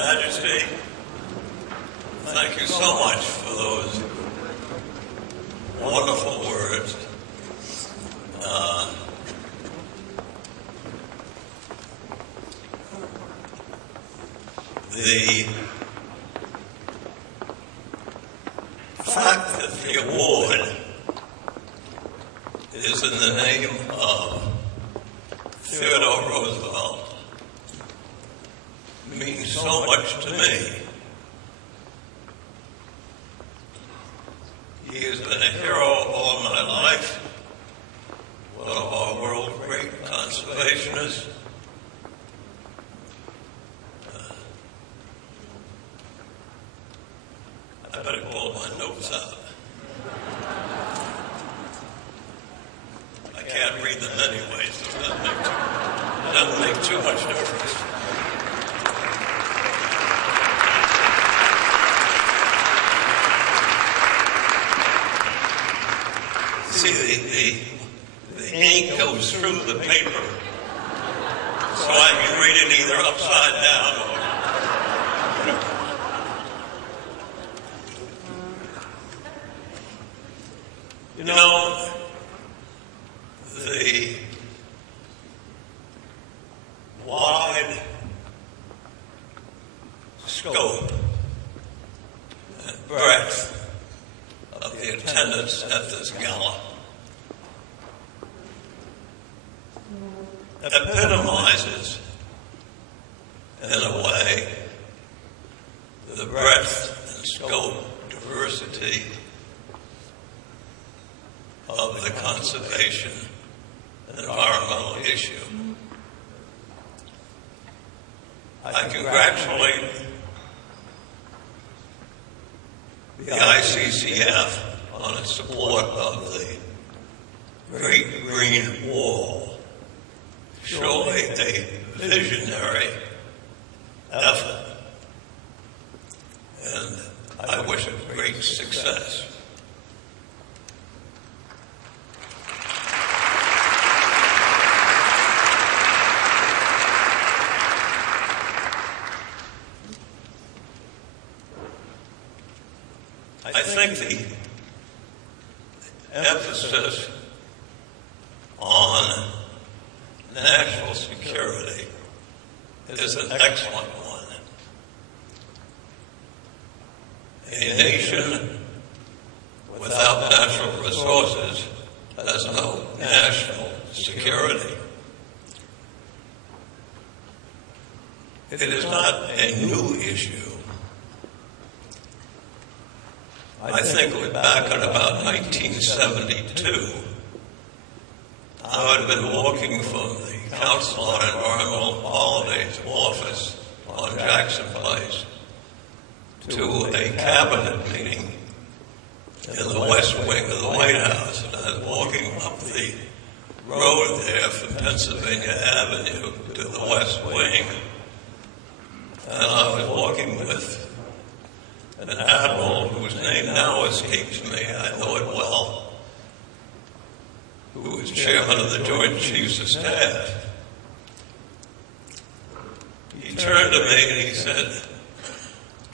Majesty, thank you so much for those wonderful words. The fact that the award is in the name of Theodore Roosevelt means so much to me. He has been a hero all my life, one of our world's great conservationists. I better pull my notes out. I can't read them anyway, so it doesn't make too much difference. See, the ink goes through the paper, so I can read it either upside down or you know, the wide scope and breadth of the attendance at this gala epitomizes, in a way, the breadth and scope, diversity of the conservation and environmental issue. I congratulate the ICCF on its support of the Great Green Wall. Surely a visionary effort, and I wish it great success. I think the emphasis on national security is an excellent one. A nation without natural resources has no national security. It is not a new issue. I think we're back at about 1972. I would have been walking from the Council on Environmental Quality's office on Jackson Place to a cabinet meeting in the West Wing of the White House. And I was walking up the road there from Pennsylvania Avenue to the West Wing. And I was walking with an admiral whose name now escapes me, I know it well, who was chairman of the Joint Chiefs of Staff. He turned to me and he said,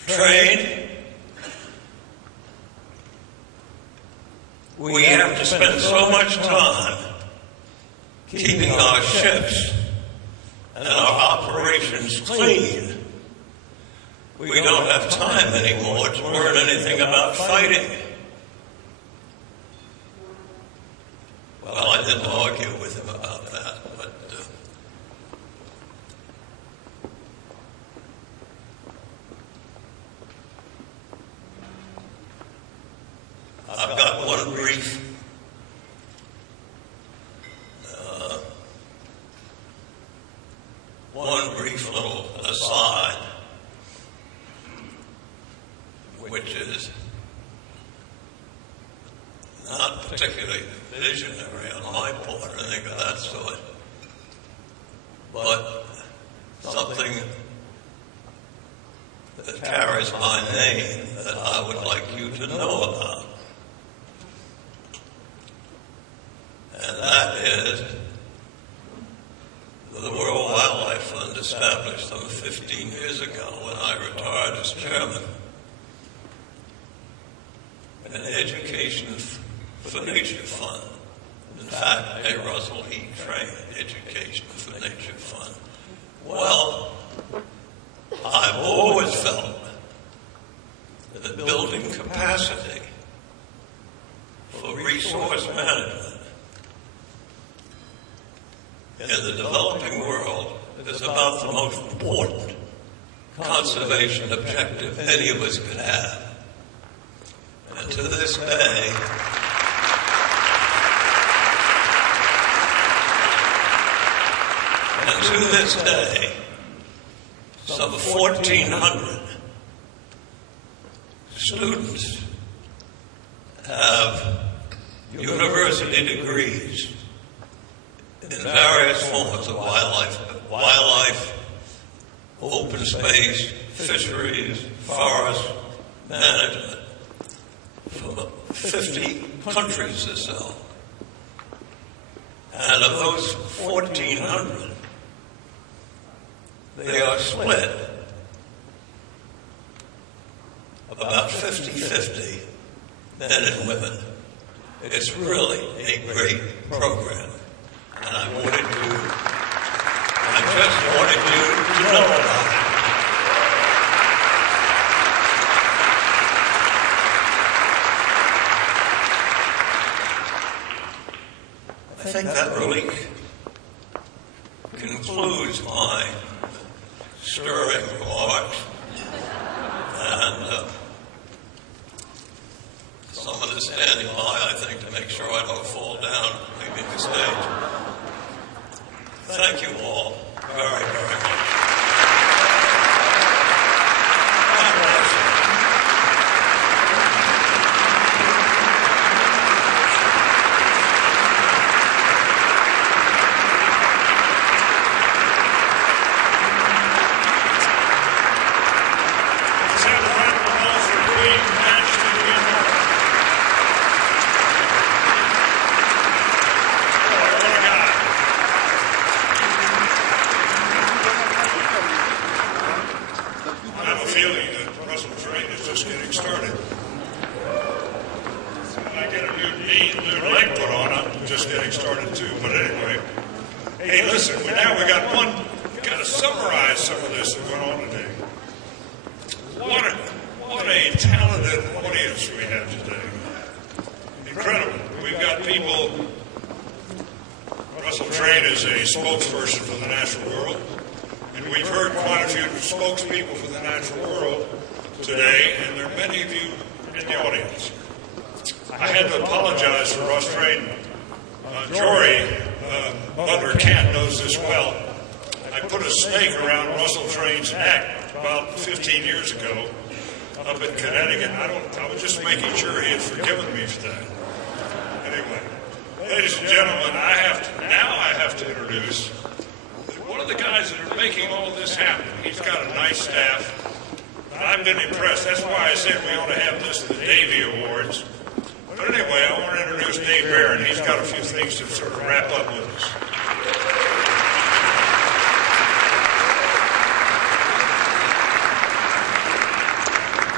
"Train, we have to spend so much time keeping our ships and our operations clean. We don't have time anymore to learn anything about fighting." Well, I didn't argue with him about that, but I've got one brief little aside, which is not particularly visionary on my part or anything of that sort, but something that carries my name that I would like you to know about. And that is, the World Wildlife Fund established some 15 years ago when I retired as chairman. An Education for Nature Fund. In fact, a Russell E. Train Education for Nature Fund. Well, I've always felt that building capacity for resource management in the developing world is about the most important conservation objective any of us could have. And to this day, some 1,400 students have university degrees in various forms of wildlife, open space, fisheries, forest management, from 50 countries or so. And of those 1,400, they are split about 50-50, men and women. It's really a great program. And I just wanted you to know about it. I think that really concludes my stirring remarks, and someone is standing by, I think, to make sure I don't fall down leaving the stage. Thank you all very, very much.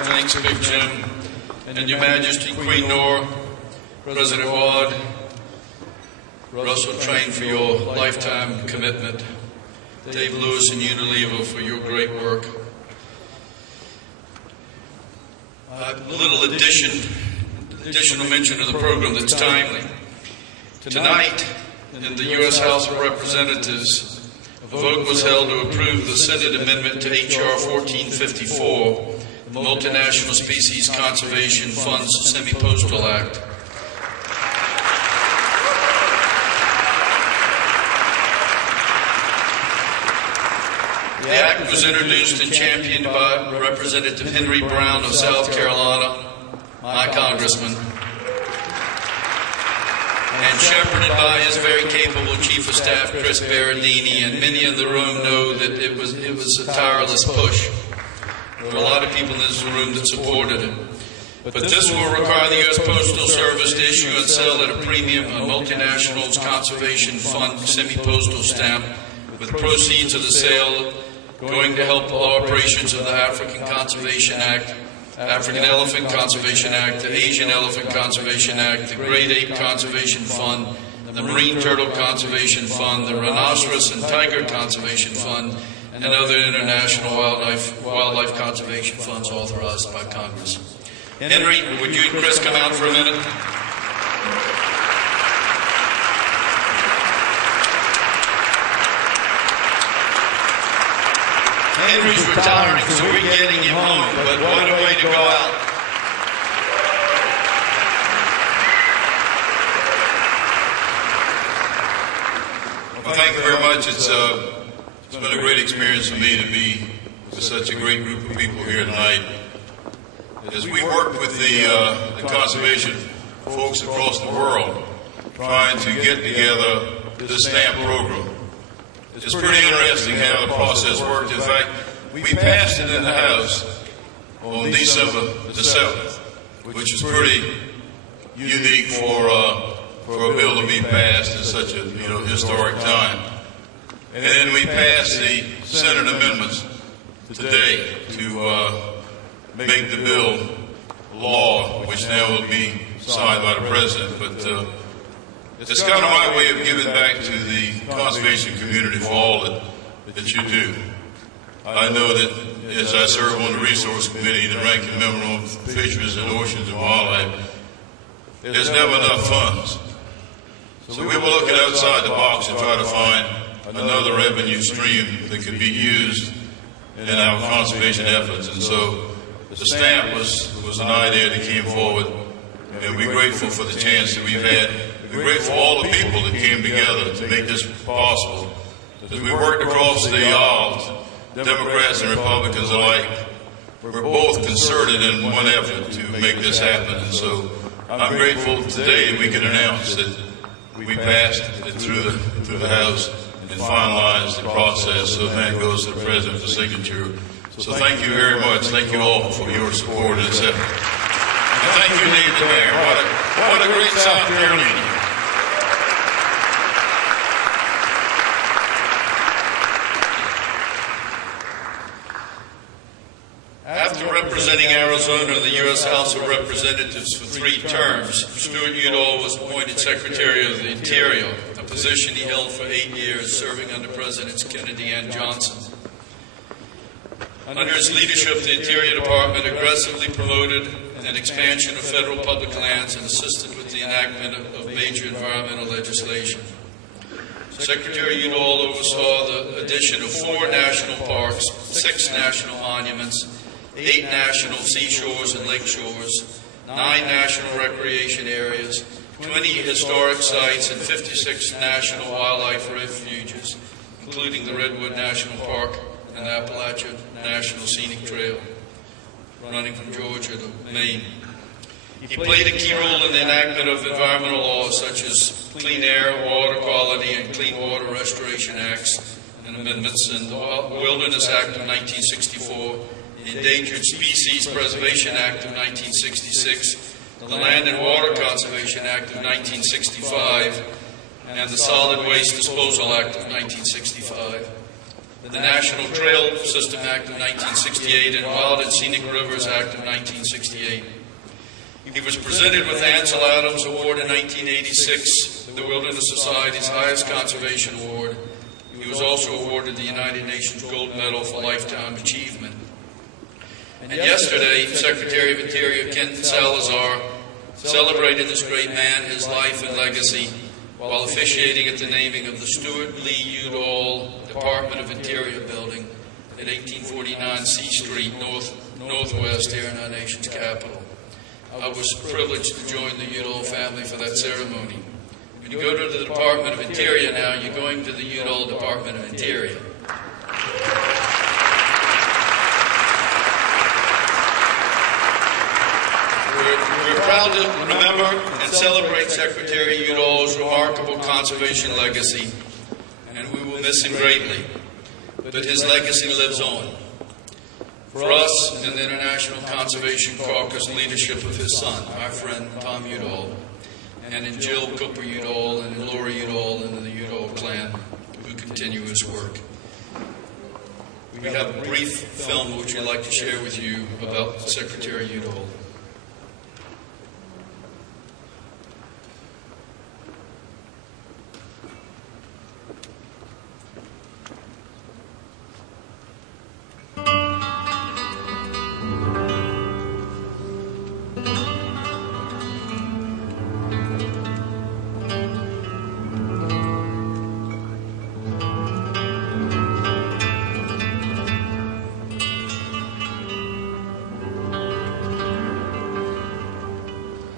Thanks, Big Jim, and Your Majesty, Queen Nora, President Ward, Russell Train for your lifetime commitment, Dave Lewis and Unilever for your great work. A little additional mention of the program that's timely. Tonight, in the U.S. House of Representatives, a vote was held to approve the Senate amendment to H.R. 1454, the Multinational Species Conservation Fund's Semi-Postal Act. The act was introduced and championed by Representative Henry Brown of South Carolina, my congressman, and shepherded by his very capable Chief of Staff, Chris Berardini, and many in the room know that it was a tireless push. There were a lot of people in this room that supported it. But this will require the U.S. Postal Service to issue and sell at a premium a Multinational's Conservation Fund semi-postal stamp with proceeds of the sale going to help operations of the African Conservation Act, African Elephant Conservation Act, the Asian Elephant Conservation Act, the Great Ape Conservation Fund, the Marine Turtle Conservation Fund, the Rhinoceros and Tiger Conservation Fund, and other international wildlife conservation funds authorized by Congress. Henry, would you and Chris come out for a minute? Henry's retiring, so we're getting him home, but what a way to go out. Well, thank you very much. It's been a great experience for me to be with such a great group of people here tonight. As we work with the conservation folks across the world, trying to get together this stamp program. It's pretty interesting how the process worked. In fact, we passed it in the House on December the 7th, which is pretty unique for a bill to be passed in such a historic time. And then we passed the Senate amendments today to make the bill law, which now will be signed by the President. But it's kind of my way of giving back to the conservation community for all that you do. I know that as I serve on the Resource Committee, the ranking member on Fisheries and Oceans and Wildlife, there's never enough funds. So we were looking outside the box to try to find another revenue stream that could be used in our conservation efforts. And so the stamp was an idea that came forward, and we're grateful for the chance that we've had. We're grateful for all the people that came together to make this possible. As we worked across the aisle, Democrats and Republicans alike, we're both concerted in one effort to make this happen. And so I'm grateful today we can announce that we passed it through the House and finalized the process. So that goes to the President for signature. So thank you very much. Thank you all for your support in this effort. And thank you, David Mayor. What a great South Carolina. After representing Arizona in the U.S. House of Representatives for 3 terms, Stuart Udall was appointed Secretary of the Interior, a position he held for 8 years, serving under Presidents Kennedy and Johnson. Under his leadership, the Interior Department aggressively promoted an expansion of federal public lands and assisted with the enactment of major environmental legislation. Secretary Udall oversaw the addition of 4 national parks, 6 national monuments, 8 national seashores and lake shores, 9 national recreation areas, 20 historic sites, and 56 national wildlife refuges, including the Redwood National Park and the Appalachia National Scenic Trail, running from Georgia to Maine. He played a key role in the enactment of environmental laws such as Clean Air, Water Quality, and Clean Water Restoration Acts and amendments in the Wilderness Act of 1964, the Endangered Species Preservation Act of 1966, the Land and Water Conservation Act of 1965, and the Solid Waste Disposal Act of 1965, the National Trail System Act of 1968, and Wild and Scenic Rivers Act of 1968. He was presented with the Ansel Adams Award in 1986, the Wilderness Society's highest conservation award. He was also awarded the United Nations Gold Medal for Lifetime Achievement. And yesterday, Secretary of Interior Ken Salazar celebrated this great man, his life and legacy, while officiating at the naming of the Stuart Lee Udall Department of Interior building at 1849 C Street, Northwest, here in our nation's capital. I was privileged to join the Udall family for that ceremony. When you go to the Department of Interior now, you're going to the Udall Department of Interior. We're proud to remember and celebrate Secretary Udall's remarkable conservation legacy, and we will miss him greatly. But his legacy lives on. For us, in the International Conservation Caucus leadership of his son, our friend Tom Udall, and in Jill Cooper Udall and in Laura Udall and in the Udall clan, who continue his work. we have a brief film which we'd like to share with you about Secretary Udall.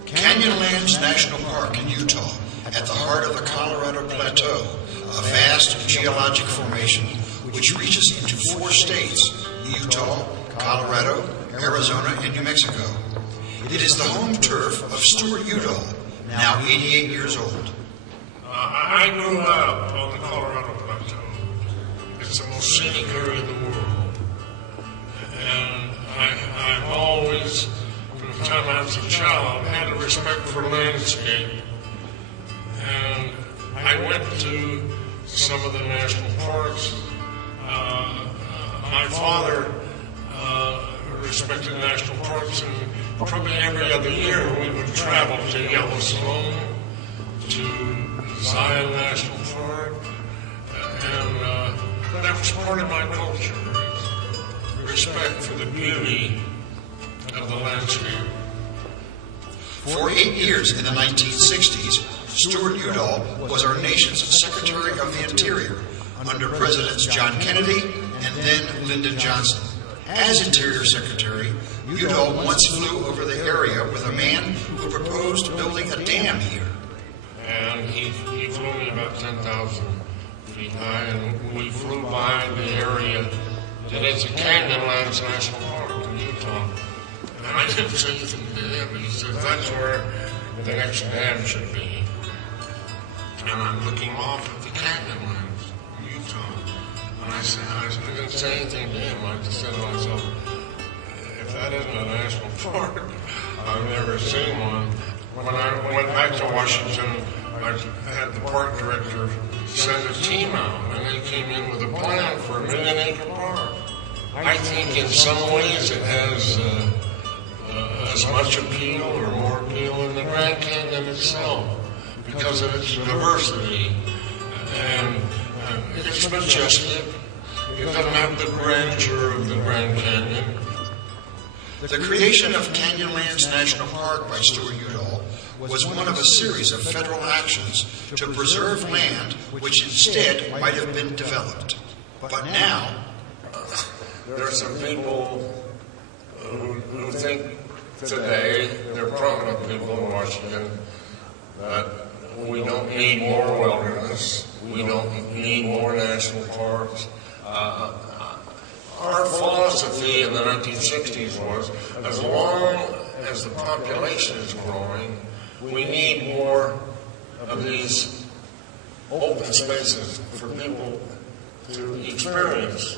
Canyonlands National Park in Utah, at the heart of the Colorado Plateau, a vast geologic formation which reaches into 4 states, Utah, Colorado, Arizona, and New Mexico. It is the home turf of Stuart Udall, now 88 years old. I grew up on the Colorado Plateau. It's the most scenic area in the world. And I've always, from the time I was a child, had a respect for landscape. And I went to some of the national parks. My father respected national parks, and probably every other year we would travel to Yellowstone, to Zion National Park, and that was part of my culture, respect for the beauty of the landscape. For 8 years in the 1960s, Stuart Udall was our nation's Secretary of the Interior under Presidents John Kennedy and then Lyndon Johnson. As Interior Secretary, Udall once flew over the area with a man who proposed building a dam here. And he flew me about 10,000 feet high, and we flew by the area that is a Canyonlands National Park in Utah. And I didn't say anything to him. He said, that's where the next dam should be. And I'm looking off at the Canyonlands, Utah. And I didn't say anything to him. I just said to myself, if that isn't a national park, I've never seen one. When I went back to Washington, I had the park director send a team out, and they came in with a plan for a 1 million acre park. I think in some ways it has as much appeal or more appeal in the Grand Canyon itself because of its diversity. And it's majestic. It doesn't have the grandeur of the Grand Canyon. The creation of Canyonlands National Park by Stuart Udall was one of a series of federal actions to preserve land which instead might have been developed. But now, there are some people who think today, they're prominent people in Washington, that we don't need more wilderness, we don't need more national parks. Our philosophy in the 1960s was, as long as the population is growing, we need more of these open spaces for people to experience.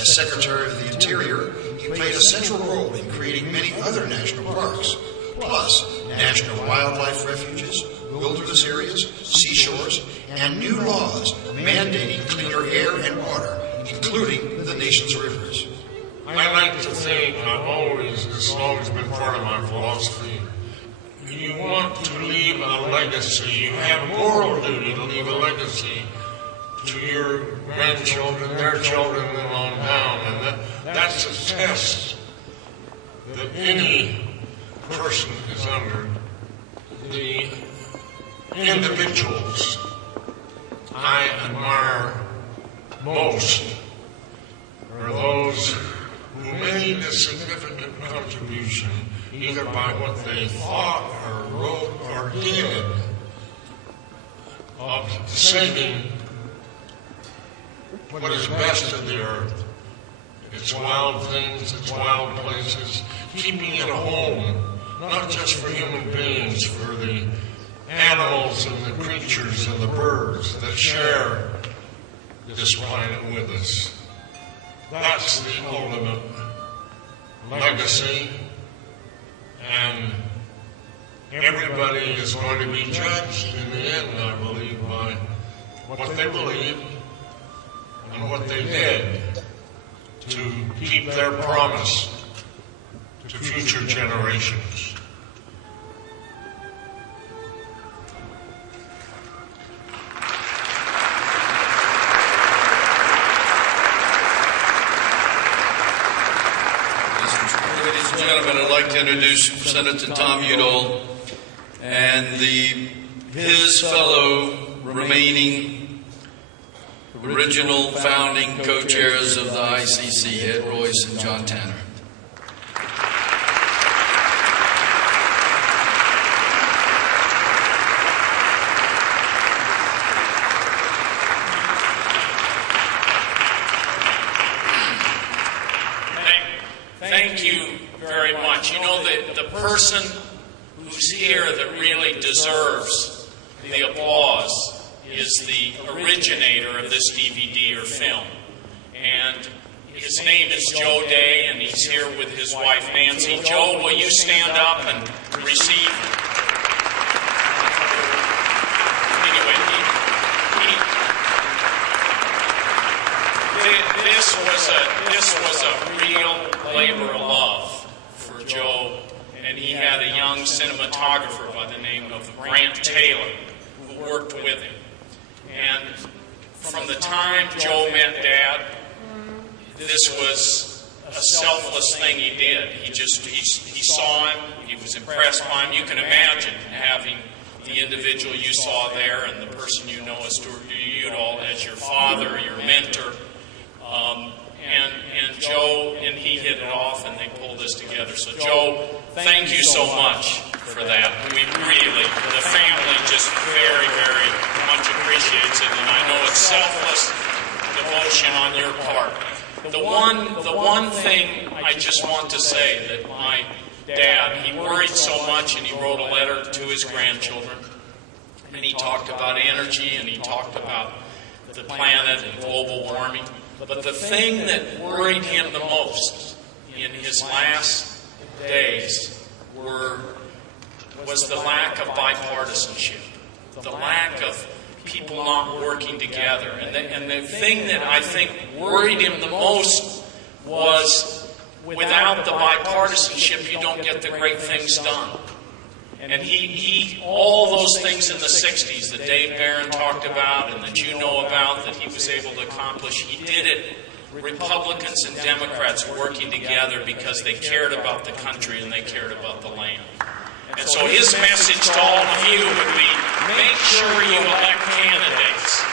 As Secretary of the Interior, he played a central role in creating many other national parks, plus national wildlife refuges, wilderness areas, seashores, and new laws mandating cleaner air and water, including the nation's rivers. I like to think, it's always been part of my philosophy, you want to leave a legacy, you have a moral duty to leave a legacy to your grandchildren, their children, and on down. And that's a test that any person is under. The individuals I admire most are those who made a significant contribution, either by what they thought or wrote or did, of saving what is best of the earth, its wild things, its wild places, keeping it a home, not just for human beings, for the animals and the creatures and the birds that share this planet with us. That's the ultimate legacy, and everybody is going to be judged in the end, I believe, by what they believe. on what they did to keep their promise to future generations. Ladies and gentlemen, I'd like to introduce Senator Tom Udall and his fellow remaining original founding co-chairs of the ICC, Ed Royce and John Tanner. Thank you very much. You know, the person who's here that really deserves the applause is the originator of this DVD or film. And his name is Joe Day, and he's here with his wife Nancy. Joe, will you stand up and receive? Anyway, this was a real labor of love for Joe, and he had a young cinematographer by the name of Grant Taylor who worked with him. And from the time Joe met Dad, this was a selfless thing he did. He saw him, he was impressed by him. You can imagine having the individual you saw there and the person you know as Stuart Udall as your father, your mentor. And Joe and he hit it off, and they pulled this together. So Joe, thank you so much for that. We really, the family just very, very much appreciates it, and I know it's selfless devotion on your part. The one thing I just want to say that my dad, he worried so much, and he wrote a letter to his grandchildren, and he talked about energy, and he talked about the planet and global warming. But the thing that worried him the most in his last days was the lack of bipartisanship, the lack of people not working together. And the thing that I think worried him the most was without the bipartisanship, you don't get the great things done. And he all those things in the 60s that Dave Barron talked about and that you know about that he was able to accomplish, he did it, Republicans and Democrats working together because they cared about the country and they cared about the land. And so his message to all of you would be, make sure you elect candidates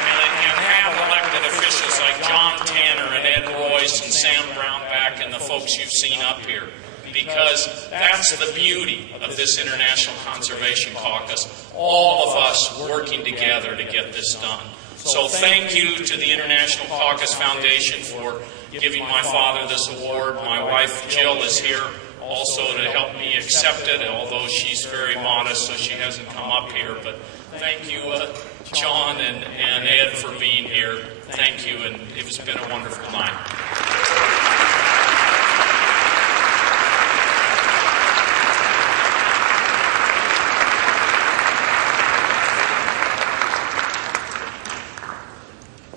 and have elected officials like John Tanner and Ed Royce and Sam Brownback and the folks you've seen up here. Because that's the beauty of this International Conservation Caucus, all of us working together to get this done. So thank you to the International Caucus Foundation for giving my father this award. My wife Jill is here also to help me accept it, although she's very modest, so she hasn't come up here. But thank you, John and Ed, for being here. Thank you, and it has been a wonderful night.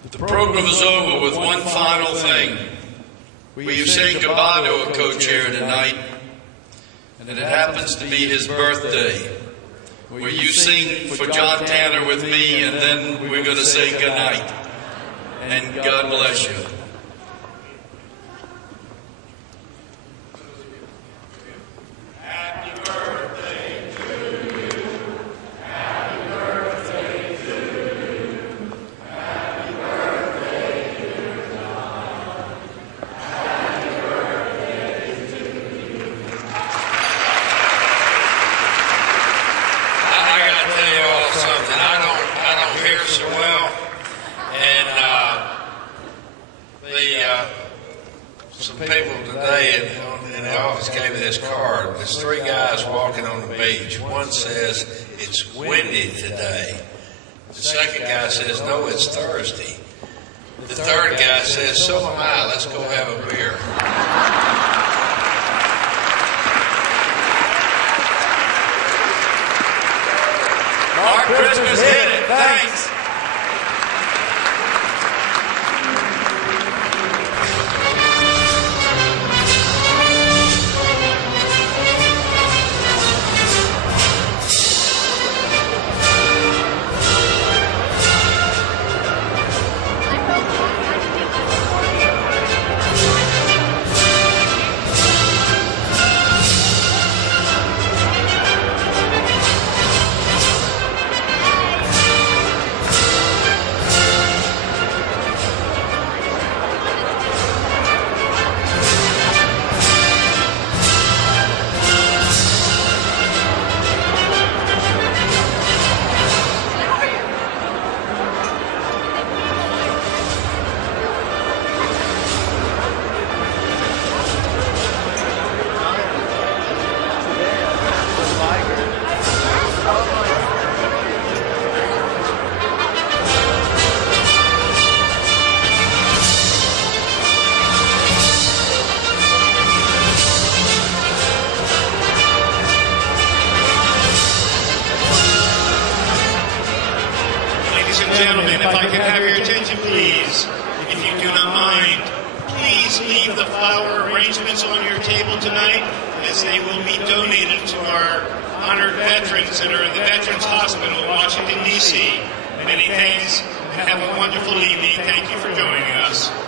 The program is over with one final thing. We have said goodbye to a co-chair tonight, and it happens to be his birthday. Will you sing for John Tanner with me, and then we're going to say goodnight. And God bless you. Some people today in the office gave me this card. There's three guys walking on the beach. One says, it's windy today. The second guy says, no, it's Thursday. The third guy says, so am I. Let's go have a beer. Mark Christmas hit it. Thanks. please leave the flower arrangements on your table tonight, as they will be donated to our honored veterans that are in the Veterans Hospital in Washington, D.C. Many thanks, and have a wonderful evening. Thank you for joining us.